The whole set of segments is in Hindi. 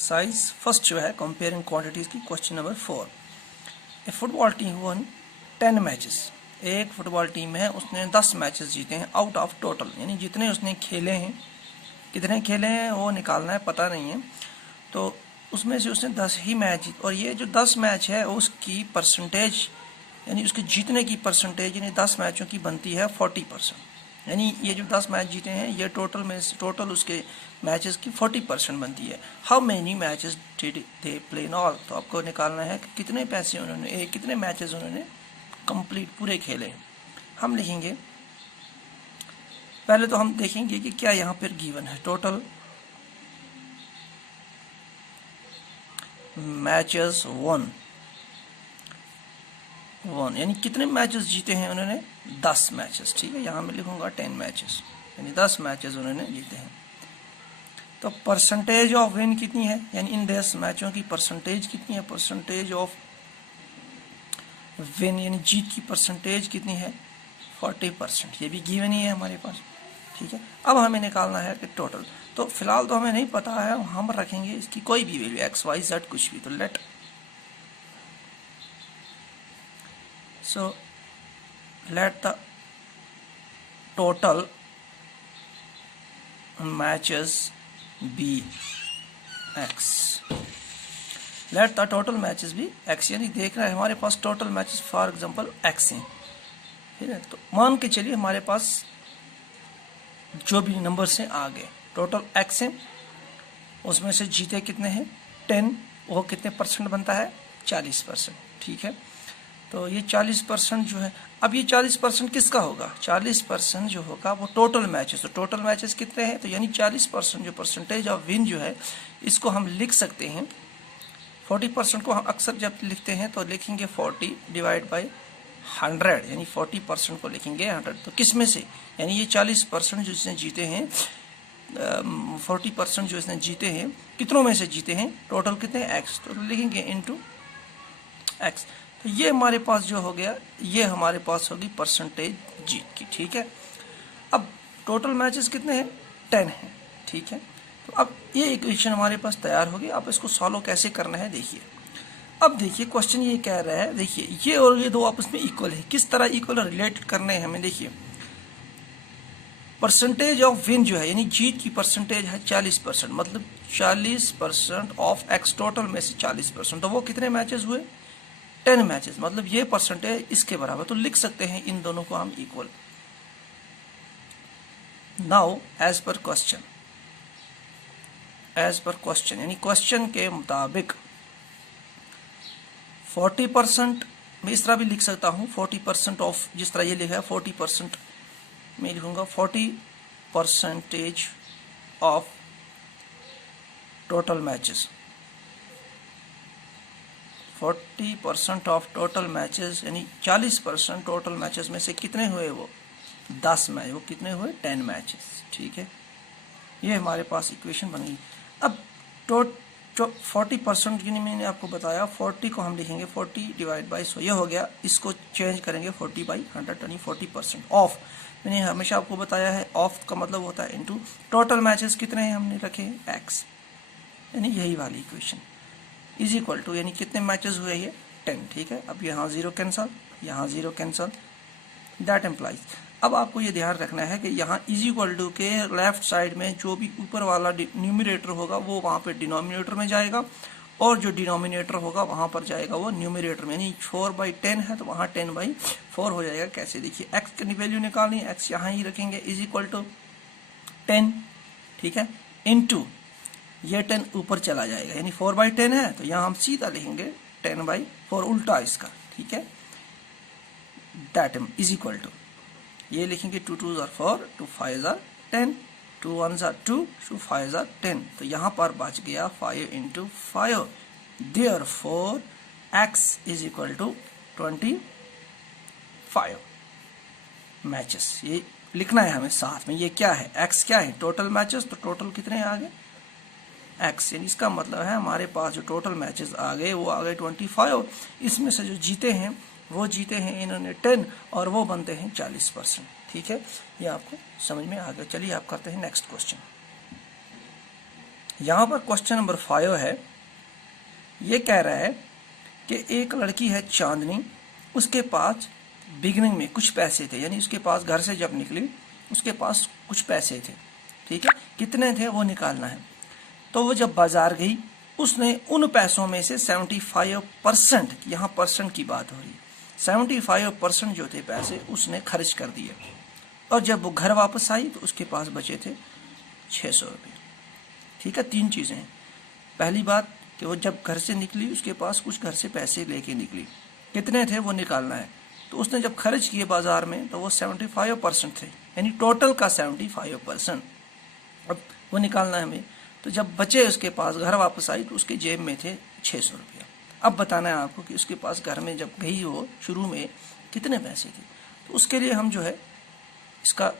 एक्सरसाइज फर्स्ट जो है कंपेयरिंग क्वांटिटीज की, क्वेश्चन नंबर 4। ए फुटबॉल टीम वन 10 मैचेस। एक फुटबॉल टीम है, उसने 10 मैचेस जीते हैं आउट ऑफ टोटल, यानी जितने उसने खेले हैं, कितने खेले हैं वो निकालना है, पता नहीं है। तो उसमें से उसने 10 ही मैच जीत, और ये जो 10 मैच है उसकी परसेंटेज, यानी उसके जीतने की परसेंटेज, यानी 10 मैचों की बनती है 40%। यानी ये जो 10 मैच जीते हैं ये टोटल में से, टोटल उसके मैचेस की 40% बनती है। How many matches did they play in all, तो आपको निकालना है कि कितने पैसे उन्होंने, कितने मैचेस उन्होंने कंप्लीट पूरे खेले। हम लिखेंगे, पहले तो हम देखेंगे कि क्या यहाँ पर गिवन है। टोटल मैचेस वन यानी कितने मैचेस जीते हैं उन्होंने, 10 मैचेस। ठीक है, यहाँ मैं लिखूंगा 10 मैचेस, यानी 10 मैचेस उन्होंने जीते हैं। तो परसेंटेज ऑफ विन कितनी है, यानी इन 10 मैचों की परसेंटेज कितनी है, परसेंटेज ऑफ विन यानी जीत की परसेंटेज कितनी है, 40%। ये भी गिवन ही है हमारे पास। ठीक है, अब हमें निकालना है कि टोटल, तो फिलहाल तो हमें नहीं पता है, हम रखेंगे इसकी कोई भी वैल्यू एक्स वाई जेड कुछ भी। तो late the total matches be x। let the total matches be x, यानी देख रहे हैं हमारे पास total matches for example x हैं। ठीक है, तो मान के चलिए हमारे पास जो भी नंबर से आ गए, टोटल x हैं, उसमें से जीते कितने हैं 10, वो कितने परसेंट बनता है 40%। ठीक है, तो ये 40% जो है, अब ये 40% किसका होगा, 40% जो होगा वो टोटल मैचेस। तो टोटल मैचेस कितने हैं, तो यानी 40% जो परसेंटेज ऑफ विन जो है, इसको हम लिख सकते हैं 40% को हम अक्सर जब लिखते हैं तो लिखेंगे 40 डिवाइड बाई 100, यानी 40% को लिखेंगे 100। तो किस में से, यानी ये 40% जो इसने जीते हैं, 40% जो इसने जीते हैं, कितनों में से जीते हैं, टोटल कितने एक्स, तो लिखेंगे इनटू एक्स। तो ये हमारे पास जो हो गया, ये हमारे पास होगी परसेंटेज जीत की। ठीक है, अब टोटल मैचेस कितने हैं 10 हैं। ठीक है, तो अब ये इक्वेशन हमारे पास तैयार होगी। अब इसको सॉल्व कैसे करना है देखिए। अब देखिए क्वेश्चन ये कह रहा है, देखिए ये और ये दो आपस में इक्वल है, किस तरह इक्वल रिलेटेड करने हैं हमें। देखिए परसेंटेज ऑफ विन जो है, यानी जीत की परसेंटेज है 40%, मतलब 40% ऑफ एक्स, टोटल में से 40%, तो वो कितने मैचेस हुए 10 मैचेस, मतलब ये परसेंटेज इसके बराबर। तो लिख सकते हैं इन दोनों को हम equal. Now as per question यानी क्वेश्चन के मुताबिक 40%, मैं इस तरह भी लिख सकता हूं 40% ऑफ, जिस तरह ये लिखा है 40%, मैं लिखूंगा 40% of total matches, 40% of total matches, यानी 40% टोटल मैचेस में से कितने हुए, वो 10 मैच, वो कितने हुए 10 मैचेस। ठीक है, ये हमारे पास इक्वेशन बन गई। अब 40%, यानी मैंने आपको बताया 40 को हम लिखेंगे 40 डिवाइड बाई 100, ये हो गया, इसको चेंज करेंगे 40 बाई 100, यानी 40% ऑफ। मैंने हमेशा आपको बताया है ऑफ का मतलब होता है इनटू टोटल मैचेस कितने हैं हमने रखे हैं एक्स, यानी यही वाली इक्वेशन इज इक्वल टू, यानी कितने मैचेस हुए ये 10। ठीक है, अब यहाँ 0 कैंसल, यहाँ 0 कैंसल, दैट एम्प्लाइज। अब आपको ये ध्यान रखना है कि यहाँ इज इक्वल टू के लेफ्ट साइड में जो भी ऊपर वाला न्यूमरेटर होगा वो वहाँ पे डिनोमिनेटर में जाएगा, और जो डिनोमिनेटर होगा वहाँ पर जाएगा वो न्यूमरेटर में, यानी 4/10 है तो वहाँ 10/4 हो जाएगा। कैसे, देखिए एक्स की वैल्यू निकालनी है, एक्स यहाँ ही रखेंगे, इज इक्वल टू 10। ठीक है, इनटू ये 10 ऊपर चला जाएगा, यानी 4/10 है तो यहाँ हम सीधा लिखेंगे 10/4 उल्टा इसका। ठीक है, दैट इज इक्वल टू, ये लिखेंगे 2 2s are 4, 2 5s are 10, 2 1s are 2, 2 5s are 10, तो यहाँ पर बच गया 5 into 5, therefore x is equal to 25 matches. ये लिखना है हमें साथ में, ये क्या है x क्या है, टोटल मैचेस, तो टोटल कितने आ गए x, यानी इसका मतलब है हमारे पास जो टोटल मैचेस आ गए वो आ गए 25, इसमें से जो जीते हैं वो जीते हैं इन्होंने 10, और वो बनते हैं 40%। ठीक है, ये आपको समझ में आ गया। चलिए आप करते हैं नेक्स्ट क्वेश्चन। यहाँ पर क्वेश्चन नंबर 5 है, ये कह रहा है कि एक लड़की है चांदनी, उसके पास बिगनिंग में कुछ पैसे थे, यानी उसके पास घर से जब निकली उसके पास कुछ पैसे थे, ठीक है, कितने थे वो निकालना है। तो वो जब बाजार गई उसने उन पैसों में से 75%, यहाँ परसेंट की बात हो रही है, 75% जो थे पैसे उसने खर्च कर दिए, और जब वो घर वापस आई तो उसके पास बचे थे 600 रुपये। ठीक है, 3 चीज़ें हैं। पहली बात कि वो जब घर से निकली उसके पास कुछ घर से पैसे लेके निकली, कितने थे वो निकालना है। तो उसने जब खर्च किए बाजार में तो वो 75% थे, यानी टोटल का 75%, अब वो निकालना है हमें। तो जब बचे उसके पास, घर वापस आई तो उसके जेब में थे 600 रुपया। अब बताना है आपको कि उसके पास घर में जब गई हो शुरू में कितने पैसे थे। तो उसके लिए हम जो है इसका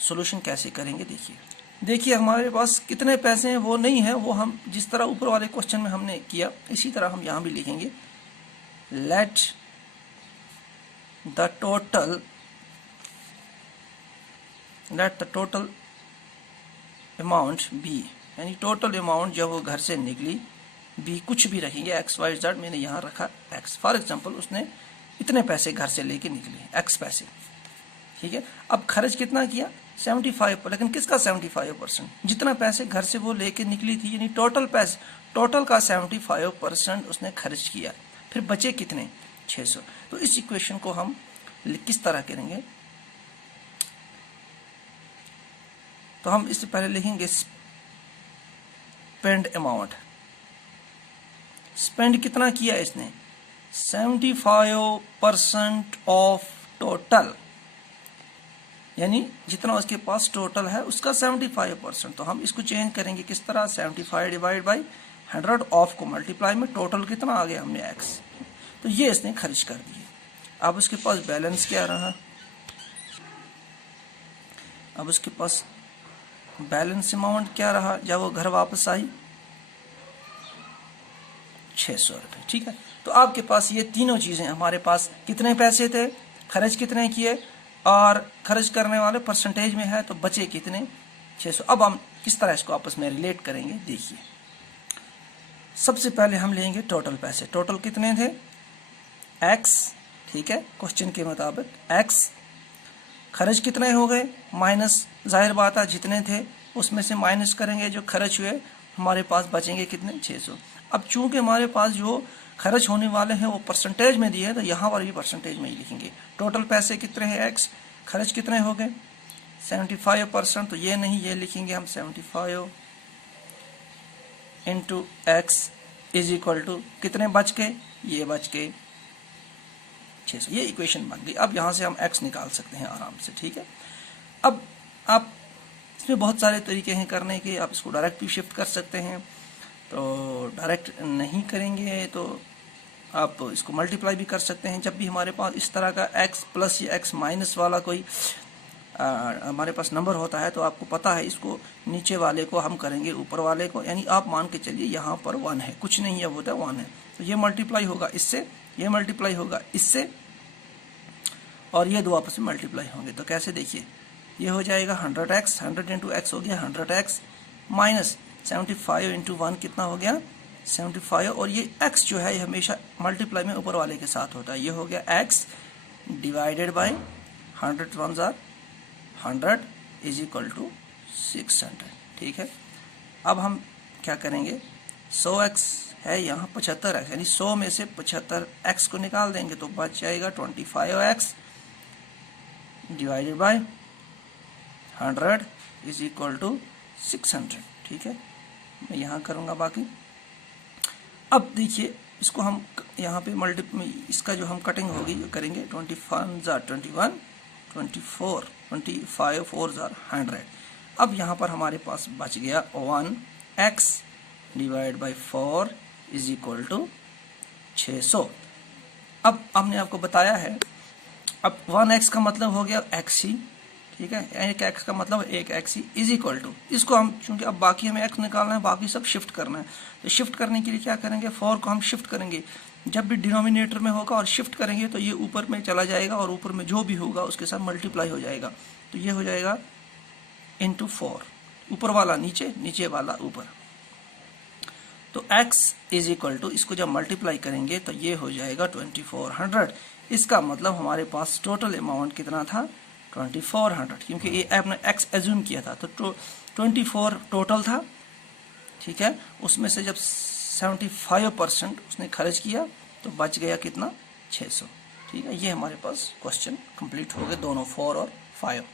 सॉल्यूशन कैसे करेंगे, देखिए हमारे पास कितने पैसे हैं वो नहीं है, वो हम जिस तरह ऊपर वाले क्वेश्चन में हमने किया इसी तरह हम यहाँ भी लिखेंगे। Let the total amount be, यानी टोटल अमाउंट जब वो घर से निकली, बी कुछ भी रखेंगे, एक्स वाई जेड, मैंने यहाँ रखा एक्स। फॉर एग्जांपल उसने इतने पैसे घर से लेके निकले, एक्स पैसे, ठीक है। अब खर्च कितना किया 75, लेकिन किसका 75%, जितना पैसे घर से वो लेके निकली थी, यानी टोटल पैसे, टोटल का 75% उसने खर्च किया। फिर बचे कितने 600। तो इस इक्वेशन को हम किस तरह करेंगे, तो हम इससे पहले लिखेंगे स्पेंड अमाउंट। स्पेंड कितना किया इसने 75% ऑफ टोटल, यानी जितना उसके पास टोटल है उसका 75%। तो हम इसको चेंज करेंगे किस तरह, 75 डिवाइड बाई 100, ऑफ को मल्टीप्लाई में टोटल कितना आ गया हमने x। तो ये इसने खर्च कर दिए। अब उसके पास बैलेंस क्या रहा, अब उसके पास बैलेंस अमाउंट क्या रहा जब वो घर वापस आई, 600 रुपये, ठीक है। तो आपके पास ये तीनों चीज़ें, हमारे पास कितने पैसे थे, खर्च कितने किए, और खर्च करने वाले परसेंटेज में है तो बचे कितने 600। अब हम किस तरह इसको आपस में रिलेट करेंगे, देखिए। सबसे पहले हम लेंगे टोटल पैसे, टोटल कितने थे x, ठीक है, क्वेश्चन के मुताबिक x। खर्च कितने हो गए, माइनस, जाहिर बात है जितने थे उसमें से माइनस करेंगे जो खर्च हुए, हमारे पास बचेंगे कितने 600। अब चूंकि हमारे पास जो खर्च होने वाले हैं वो परसेंटेज में दिए हैं तो यहाँ पर भी परसेंटेज में ही लिखेंगे। टोटल पैसे कितने हैं x, खर्च कितने हो गए 75%, तो ये नहीं, ये लिखेंगे हम 75 into x is equal to कितने बच के, ये बच के 600। ये इक्वेशन बन गई। अब यहाँ से हम x निकाल सकते हैं आराम से, ठीक है। अब आप इसमें बहुत सारे तरीके हैं करने के, आप इसको डायरेक्ट भी शिफ्ट कर सकते हैं, तो डायरेक्ट नहीं करेंगे तो आप इसको मल्टीप्लाई भी कर सकते हैं। जब भी हमारे पास इस तरह का x प्लस या x माइनस वाला कोई हमारे पास नंबर होता है तो आपको पता है इसको नीचे वाले को हम करेंगे ऊपर वाले को, यानी आप मान के चलिए यहाँ पर 1 है, कुछ नहीं है, वो तो 1 है, तो ये मल्टीप्लाई होगा इससे, ये मल्टीप्लाई होगा इससे, और ये दो आपस में मल्टीप्लाई होंगे। तो कैसे, देखिए ये हो जाएगा 100x, 100 इंटू एक्स हो गया 100x, माइनस 75 इंटू 1 कितना हो गया 75, और ये x जो है ये हमेशा मल्टीप्लाई में ऊपर वाले के साथ होता है, ये हो गया x divided by 100 1s are 100 is equal to 600, ठीक है। अब हम क्या करेंगे, 100x है यहाँ 75x, यानी 100 में से 75x को निकाल देंगे तो बच जाएगा 25x divided by 100 is equal to 600, ठीक है। मैं यहाँ करूँगा बाकी। अब देखिए इसको हम यहाँ पे इसका जो हम कटिंग होगी करेंगे, 21 जार 21, 24, 25 4 जार 100। अब यहाँ पर हमारे पास बच गया 1x divide by 4 is equal to 600। अब हमने आपको बताया है, अब 1x का मतलब हो गया x ही, ठीक है, एक x का मतलब एक x ही इज इक्वल टू, इसको हम चूंकि अब बाकी हमें x निकालना है, बाकी सब शिफ्ट करना है, तो शिफ्ट करने के लिए क्या करेंगे, 4 को हम शिफ्ट करेंगे, जब भी डिनोमिनेटर में होगा और शिफ्ट करेंगे तो ये ऊपर में चला जाएगा और ऊपर में जो भी होगा उसके साथ मल्टीप्लाई हो जाएगा, तो ये हो जाएगा इंटू 4, ऊपर वाला नीचे, नीचे वाला ऊपर, तो x इज इक्वल टू, इसको जब मल्टीप्लाई करेंगे तो ये हो जाएगा 2400। इसका मतलब हमारे पास टोटल अमाउंट कितना था 2400, क्योंकि ये आपने x एज्यूम किया था तो 24 टोटल था, ठीक है। उसमें से जब 75% उसने खर्च किया तो बच गया कितना 600, ठीक है। ये हमारे पास क्वेश्चन कंप्लीट हो गए दोनों 4 और 5।